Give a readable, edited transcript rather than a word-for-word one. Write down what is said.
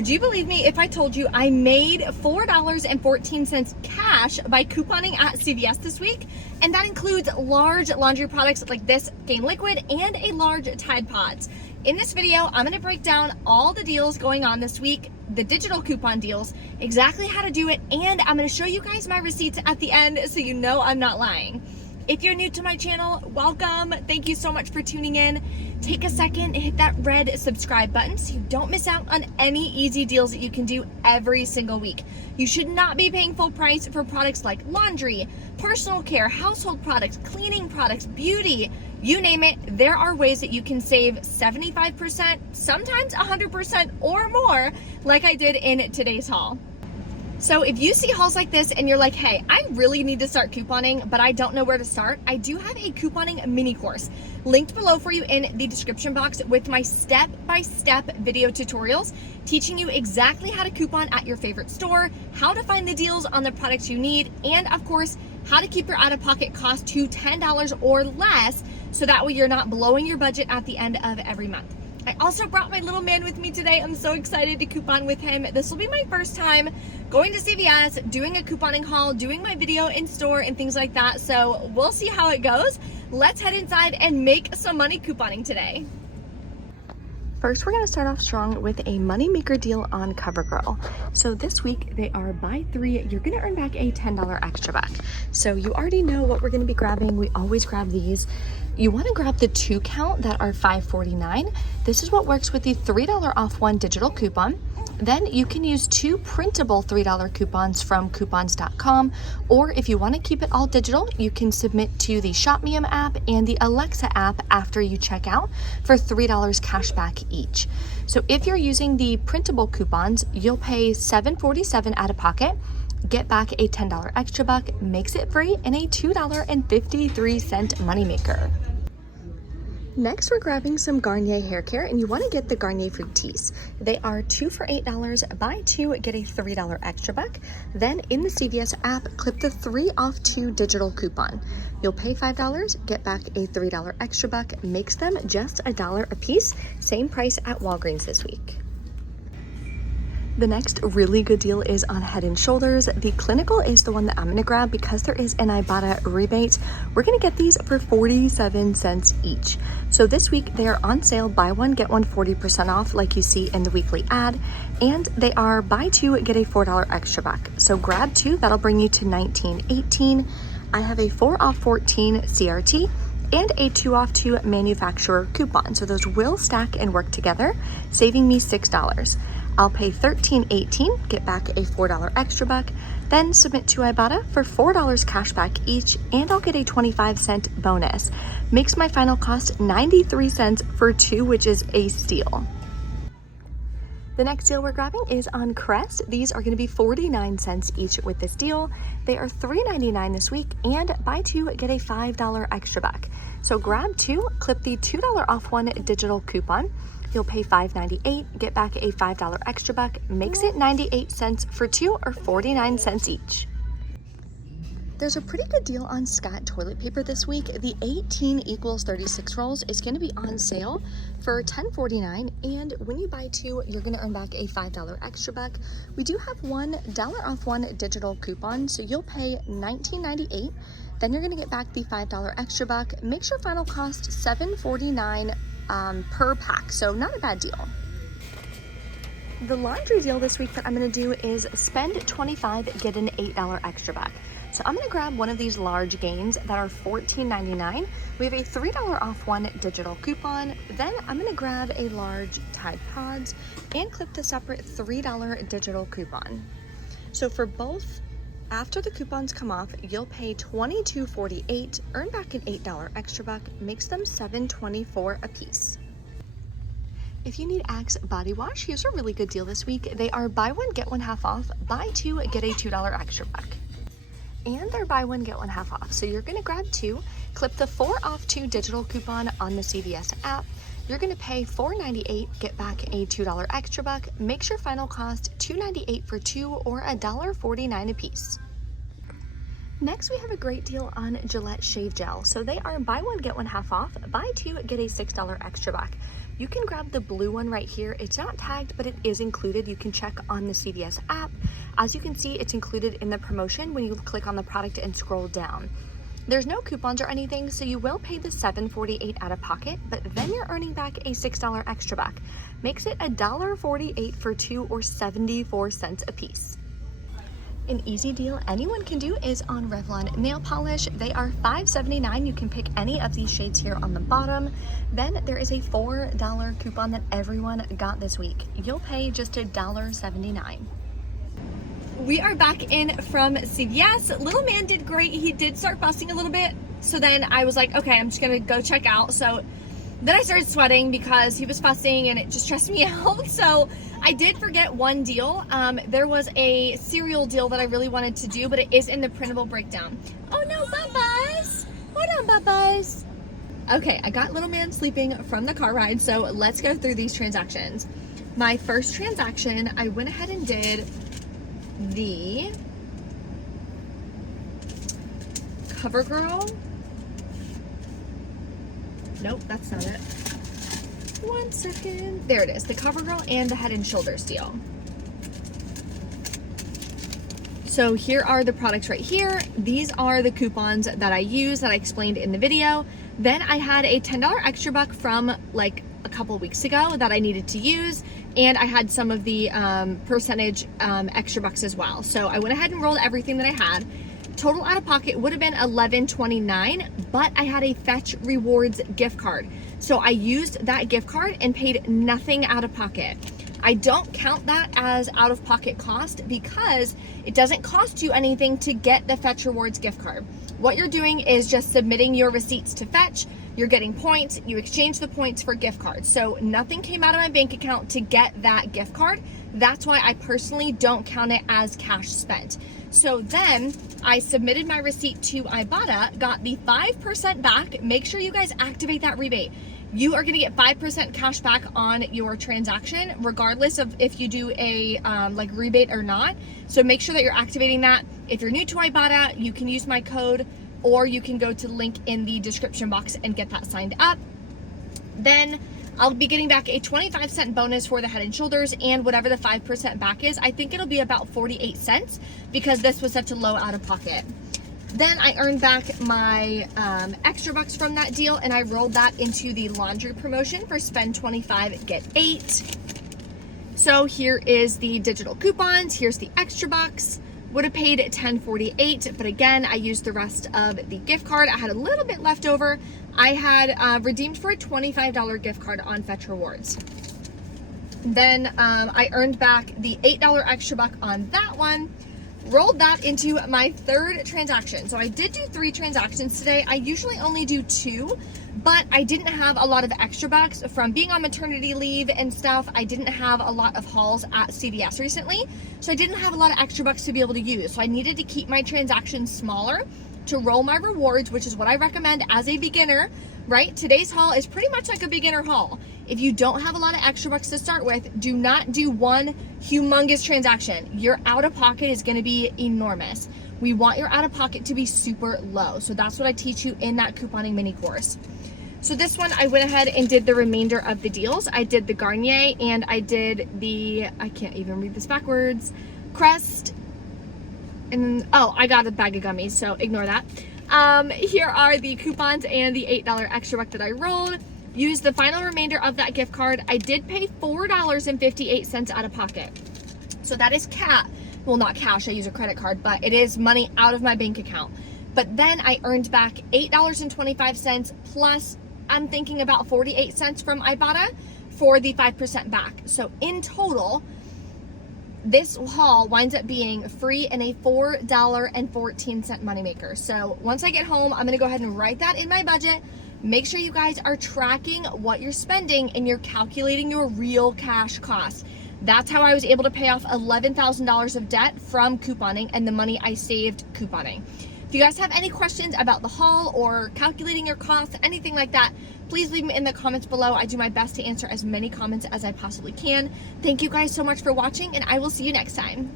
Would you believe me if I told you I made $4.14 cash by couponing at CVS this week? And that includes large laundry products like this Gain Liquid and a large Tide Pods. In this video, I'm gonna break down all the deals going on this week, the digital coupon deals, exactly how to do it, and I'm gonna show you guys my receipts at the end so you know I'm not lying. If you're new to my channel, welcome. Thank you so much for tuning in. Take a second and hit that red subscribe button so you don't miss out on any easy deals that you can do every single week. You should not be paying full price for products like laundry, personal care, household products, cleaning products, beauty, you name it. There are ways that you can save 75%, sometimes 100% or more, like I did in today's haul. So if you see hauls like this and you're like, hey, I really need to start couponing, but I don't know where to start, I do have a couponing mini course linked below for you in the description box with my step-by-step video tutorials teaching you exactly how to coupon at your favorite store, how to find the deals on the products you need, and of course, how to keep your out-of-pocket cost to $10 or less so that way you're not blowing your budget at the end of every month. I also brought my little man with me today. I'm so excited to coupon with him. This will be my first time going to CVS, doing a couponing haul, doing my video in store and things like that. So we'll see how it goes. Let's head inside and make some money couponing today. First, we're gonna start off strong with a moneymaker deal on CoverGirl. So this week they are buy 3, you're gonna earn back a $10 extra back. So you already know what we're gonna be grabbing. We always grab these. You wanna grab the 2 count that are $5.49. This is what works with the $3 off 1 digital coupon. Then you can use 2 printable $3 coupons from coupons.com, or if you want to keep it all digital, you can submit to the ShopMeum app and the Alexa app after you check out for $3 cash back each. So if you're using the printable coupons, you'll pay $7.47 out of pocket, get back a $10 extra buck, makes it free, and a $2.53 moneymaker. Next, we're grabbing some Garnier hair care, and you want to get the Garnier Fructis. They are 2 for $8. Buy 2, get a $3 extra buck. Then in the CVS app, clip the 3 off 2 digital coupon. You'll pay $5, get back a $3 extra buck, makes them just $1 a piece. Same price at Walgreens this week. The next really good deal is on Head & Shoulders. The Clinical is the one that I'm gonna grab because there is an Ibotta rebate. We're gonna get these for 47 cents each. So this week they are on sale, buy 1, get 1 40% off like you see in the weekly ad. And they are buy 2, get a $4 extra back. So grab 2, that'll bring you to $19.18. I have a 4 off 14 CRT and a 2 off 2 manufacturer coupon. So those will stack and work together, saving me $6. I'll pay $13.18, get back a $4 extra buck, then submit to Ibotta for $4 cash back each, and I'll get a 25-cent bonus. Makes my final cost 93 cents for 2, which is a steal. The next deal we're grabbing is on Crest. These are going to be 49 cents each with this deal. They are $3.99 this week, and buy 2, get a $5 extra buck. So grab 2, clip the $2 off 1 digital coupon. You'll pay $5.98, get back a $5 extra buck, makes it 98 cents for 2 or 49 cents each. There's a pretty good deal on Scott toilet paper this week. The 18 equals 36 rolls is going to be on sale for $10.49, and when you buy 2, you're going to earn back a $5 extra buck. We do have $1 off 1 digital coupon, so you'll pay $19.98. Then you're going to get back the $5 extra buck. Makes your final cost $7.49 per pack, so not a bad deal. The laundry deal this week that I'm going to do is spend $25, get an $8 extra buck. So I'm going to grab one of these large gains that are $14.99. We have a $3 off 1 digital coupon. Then I'm going to grab a large Tide Pods and clip the separate $3 digital coupon. So for both, after the coupons come off, you'll pay $22.48, earn back an $8 extra buck, makes them $7.24 a piece. If you need Axe body wash, here's a really good deal this week. They are buy 1, get 1 half off, buy 2, get a $2 extra buck. And they're buy 1, get 1 half off. So you're gonna grab 2, clip the 4 off 2 digital coupon on the CVS app. You're gonna pay $4.98, get back a $2 extra buck, makes your final cost $2.98 for 2 or $1.49 a piece. Next, we have a great deal on Gillette Shave Gel. So they are buy 1, get 1 half off, buy 2, get a $6 extra buck. you can grab the blue one right here. It's not tagged, but it is included. You can check on the CVS app. As you can see, it's included in the promotion when you click on the product and scroll down. There's no coupons or anything, so you will pay the $7.48 out of pocket, but then you're earning back a $6 extra back. Makes it $1.48 for 2 or 74 cents a piece. An easy deal anyone can do is on Revlon nail polish. They are $5.79. You can pick any of these shades here on the bottom. Then there is a $4 coupon that everyone got this week. You'll pay just $1.79. We are back in from CVS. Little man did great. He did start fussing a little bit. So then I was like, okay, I'm just gonna go check out. So then I started sweating because he was fussing and it just stressed me out. So I did forget one deal. There was a cereal deal that I really wanted to do, but it is in the printable breakdown. Oh no, Bubba's! Hold on, Bubba's. Okay, I got little man sleeping from the car ride, so let's go through these transactions. My first transaction, I went ahead and did the CoverGirl. Nope, that's not it. One second. There it is, the CoverGirl and the Head & Shoulders deal. So here are the products right here. These are the coupons that I use that I explained in the video. Then I had a $10 extra buck from like a couple weeks ago that I needed to use, and I had some of the percentage extra bucks as well. So I went ahead and rolled everything that I had. Total out of pocket would have been $11.29, but I had a Fetch Rewards gift card. So I used that gift card and paid nothing out of pocket. I don't count that as out of pocket cost because it doesn't cost you anything to get the Fetch Rewards gift card. What you're doing is just submitting your receipts to Fetch. You're getting points, you exchange the points for gift cards. So nothing came out of my bank account to get that gift card. That's why I personally don't count it as cash spent. So then I submitted my receipt to Ibotta, got the 5% back. Make sure you guys activate that rebate. You are gonna get 5% cash back on your transaction, regardless of if you do a like rebate or not. So make sure that you're activating that. If you're new to Ibotta, you can use my code, or you can go to the link in the description box and get that signed up. Then I'll be getting back a 25-cent bonus for the Head & Shoulders, and whatever the 5% back is, I think it'll be about 48 cents because this was such a low out of pocket. Then I earned back my extra bucks from that deal, and I rolled that into the laundry promotion for spend 25, get 8. So here is the digital coupons. Here's the extra bucks. Would have paid $10.48, but again, I used the rest of the gift card. I had a little bit left over. I had redeemed for a $25 gift card on Fetch Rewards. Then I earned back the $8 extra buck on that one. Rolled that into my third transaction. So I did do 3 transactions today. I usually only do 2, but I didn't have a lot of extra bucks from being on maternity leave and stuff. I didn't have a lot of hauls at CVS recently, so I didn't have a lot of extra bucks to be able to use. So I needed to keep my transactions smaller to roll my rewards, which is what I recommend as a beginner, right? Today's haul is pretty much like a beginner haul. If you don't have a lot of extra bucks to start with, do not do one humongous transaction. Your out of pocket is gonna be enormous. We want your out of pocket to be super low. So that's what I teach you in that couponing mini course. So this one, I went ahead and did the remainder of the deals. I did the Garnier and I did the, I can't even read this backwards, Crest. And oh, I got a bag of gummies, so ignore that. Here are the coupons and the $8 extra buck that I rolled. Used the final remainder of that gift card. I did pay $4.58 out of pocket. So that is well, not cash, I use a credit card, but it is money out of my bank account. But then I earned back $8.25 plus I'm thinking about 48 cents from Ibotta for the 5% back. So in total, this haul winds up being free and a $4.14 moneymaker. So once I get home, I'm gonna go ahead and write that in my budget. Make sure you guys are tracking what you're spending and you're calculating your real cash costs. That's how I was able to pay off $11,000 of debt from couponing and the money I saved couponing. If you guys have any questions about the haul or calculating your costs, anything like that, please leave them in the comments below. I do my best to answer as many comments as I possibly can. Thank you guys so much for watching, and I will see you next time.